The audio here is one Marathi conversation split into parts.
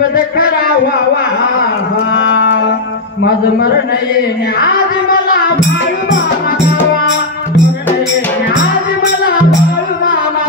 शब्द करावा माझं मरण येणे आज मला बाळू मामा गावा मरण येणे आज मला बाळू मामा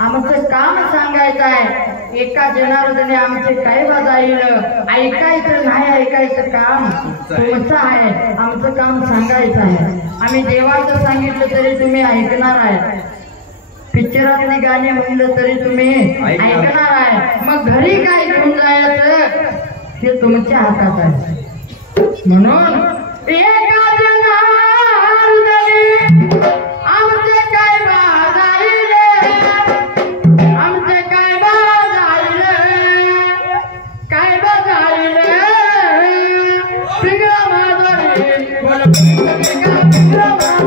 आमचं काम सांगायचं आहे एका जनार्दने आमचे काय वाजाईल ऐकायचं नाही ऐकायचं काम तुमचं आहे आमचं काम सांगायचं आहे आम्ही देवाचं सांगितलं तरी तुम्ही ऐकणार आहे पिक्चरातली गाणी म्हणलं तरी तुम्ही ऐकणार आहे मग घरी काय घेऊन जायचं हे तुमच्या हातात आहे म्हणून एका जनार्दने आमचे काय वाजाईल आमचे काय वाजाईल काय वाजाईल पिंगळा वाजाईल बोल पिंगळा वाजाईल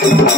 Thank you.